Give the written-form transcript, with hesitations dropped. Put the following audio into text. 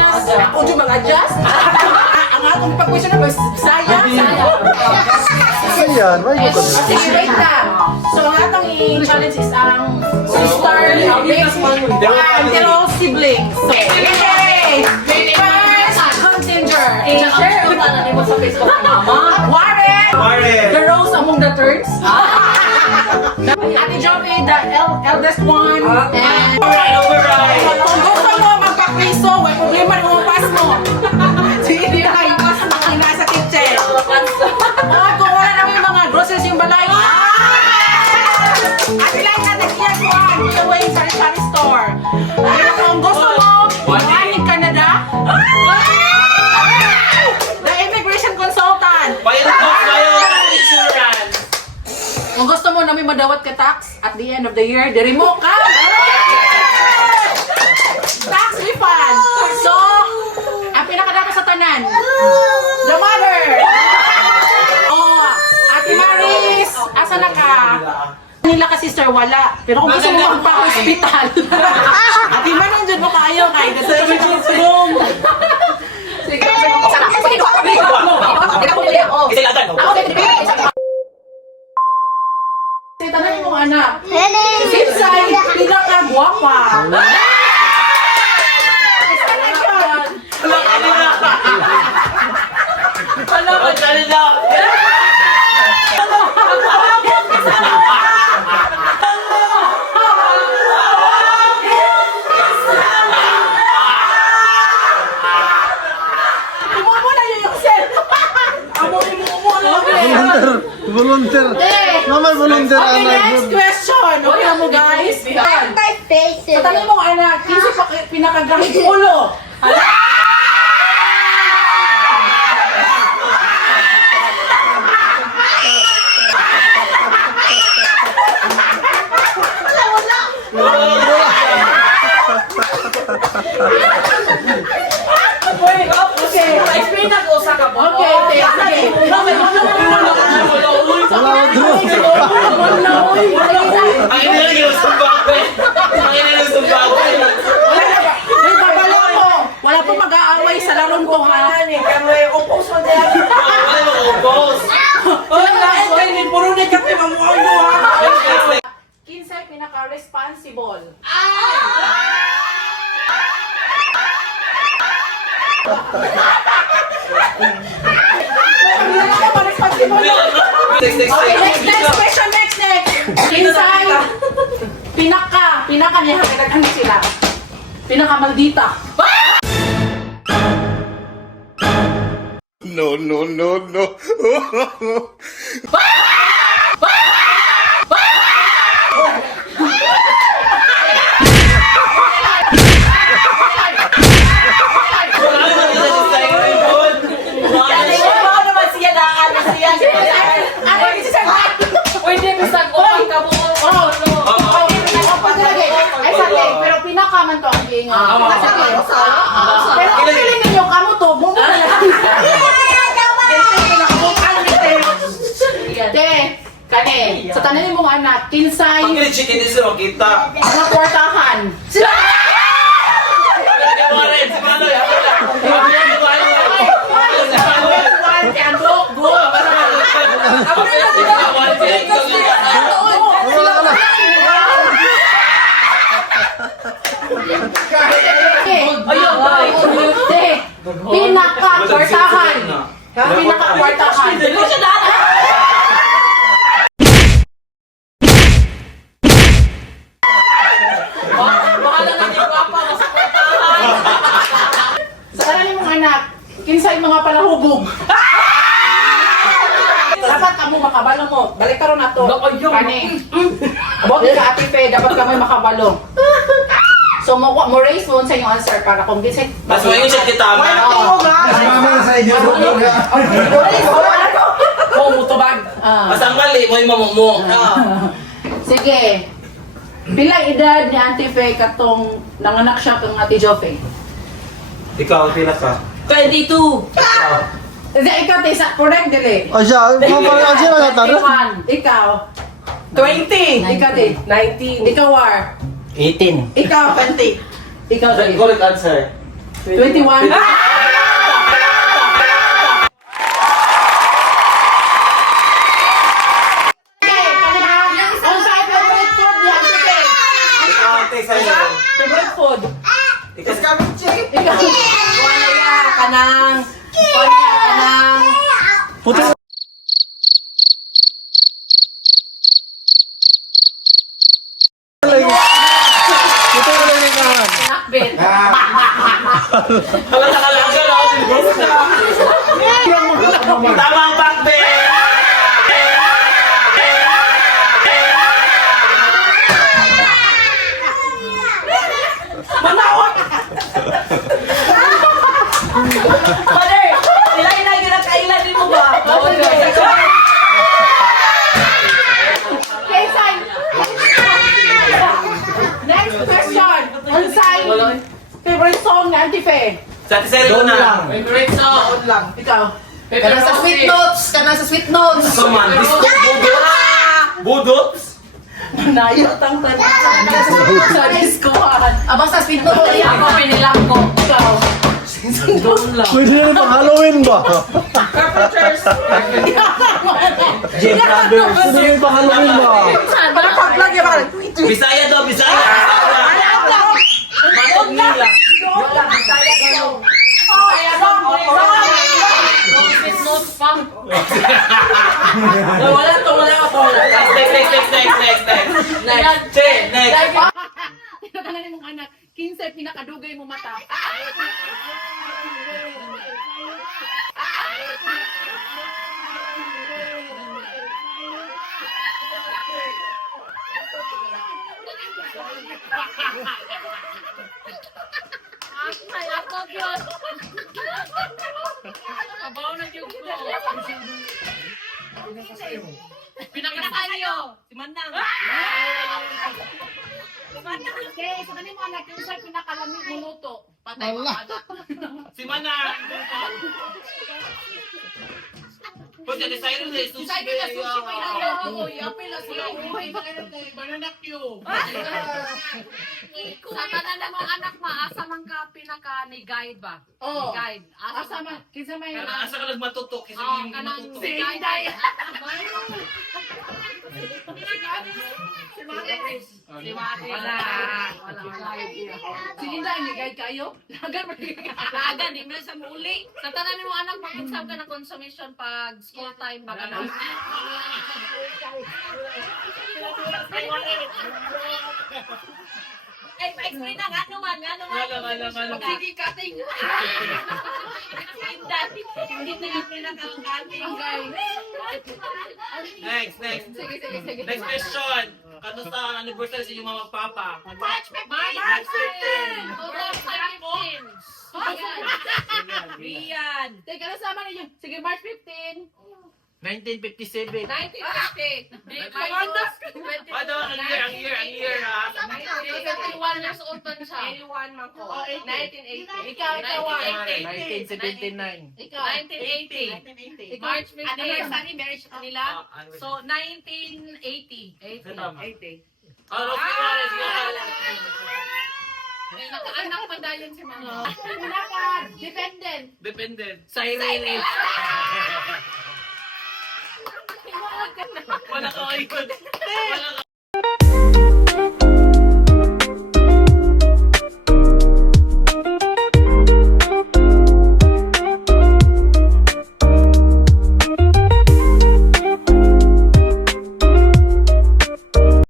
Pilipinas, ako dyan mag-adjust. Ang atong pag-question na ba, Saya? Ayan, may ko Sige, wait lang. So, ang atong i-challenge is ang sister, pero siblings. So, yay! First contender. Share ang tanong mo sa Facebook ng mama. Warren! The rose among the thirds. Ate Jovi, the eldest one. And kung gusto mo magpa-kriso, may problema na umapas mo. Sige, di ba kayo pas mo ang nasa kitchen. Kung wala namin mga groceries yung balay. Ate lang ka nagkiyan ko ang giveaway sa sari store. Pero kung gusto mo, maraming Canada. The immigration consultant. Kung gusto mo namin madawat ka tax at the end of the year, diri mo ka! Tax refund! So, ang pinakadapat sa tanan, the mother! Oh, Ate Maris, asa na ka? Nila ka sister, wala. Pero kung gusto mo magpa-hospital, Ate Maris, dyan mo kayo kay nasa emergency room. Sige, tanongin mong anak. Sinsay, pinakagwapa. Isa na yun. Imumo na yun yung set. Imumo na yun. Volunteer. Naman volunteer Okay, anak. next question. Okay na mo guys. My face Sa tanong mong anak, kinsa pa pinakagahit ulo? Okay. Explain na ko sa ka mo. Okay, sige. Wala ko doon. May babala mo. Wala pong mag-aaway sa larong ko ha. Kinsay pinaka-responsible? Okay, next question, next. Kinsay pinaka niya hagdagan sila. Pinaka-maldita. No, no, no, no. Pwede bisag upang ka mo. Pero pinakaman to ang ginga. Pero kung feeling ninyo kamo to, bumo na lang. Kani, sa tanan mong anak, kinsay na kwartahan. Pinaka-kwartahan. Pinaka-kwartahan. Sa kanan mong anak, kinsay mga palahubog. Dapat kamo makabalo mo. Balik karon na to. Kani. Abot ka Ate Fe, dapat kamo makabalo. So mo raise mo sa inyong answer para kung ginsay. Mas mo yung siya kitama. Mama sa inyo. Kung mutubag. Mas ang mali mo yung mamumo. Sige. Pila edad ni Auntie Fe katong nanganak siya kang Ate Jofe? Ikaw, pila ka? 22. Hindi, ikaw tayo sa correct dili. Asya, mama asya na tara. Ikaw. 20. Ikaw din. 19. Ikaw War. 18. Ikaw. 20. Ikaw din. Correct answer. 21. Ang sa'yo favorite food yan, sige. Ikaw, ate, sa'yo. Favorite food. Ikaw, Ikaw. Kuwalaya ka ng... Kuwalaya ka ng... Puti. Puti ko lang yung kahan. Nakbit. Halata-halata lang. Tama ang pakbe! Mother, sila yun ang kailan mo ba? Okay, Sai. Next question. Ang Sai. Favorite song ni Auntie Fe. Sa ate Sally ko na. Favorite song. Ikaw. Kana sa sweet notes. Kana sa sweet notes. Come on, disco budot. Budot? Manayot ang tanong. Sa discohan. Abang sa sweet notes. Ako, pinilang ko. Ikaw. Pwede na rin pang Halloween ba? Carpenters. Jim Brothers. Pwede na rin pang Halloween ba? Bisaya daw, Bisaya. Matog nila. Sweet notes pa. Wala to. Next. Che, next. Tinatanan mong anak. 15 pinakadugay mo mata. Abaw na yung ko. Pinakasayo. Si Manang. Okay, sa kanimo anak, 15 pinakalamig mo luto. Patay mo anak. Si Manang. Pwede na sa'yo rin. Sabi na sushi may nalaw. Yapil na sila. Uy, bakit na banana cube. Sa tanan namang anak maasa man ka pinaka ni guide ba? Oh. Guide. Asa man, kinsa may Asa ka nagmatutok? Kasi Oh, yung kanang matutok. si guide. Si Mari. Wala. Si Linda ang guide kayo? Lagan mo. Lagan di mo sa muli. Sa tanan nimo anak mag-exam ka na consumption pag school time ba kana? Explain na nga naman. Sige cutting. Hindi na pinaka-cutting guys. Next. Sige. Next question. Kano sa anniversary sa inyong mga papa? March 15! 2015! Rian! Teka, nasama na yun. Sige, March 15. 1957. 1950! Ano, ang year, ha? 21 years old pa siya. 81 man ko. 1980. Ikaw, ah. 1979. Ikaw. 1980. March 15. Anniversary marriage Nila? So, 1980. Tama. 80. Oh, May nakaanak pa dayon si mama. Dependent. Dependent. Siren. Wala ka ikot. Wala ka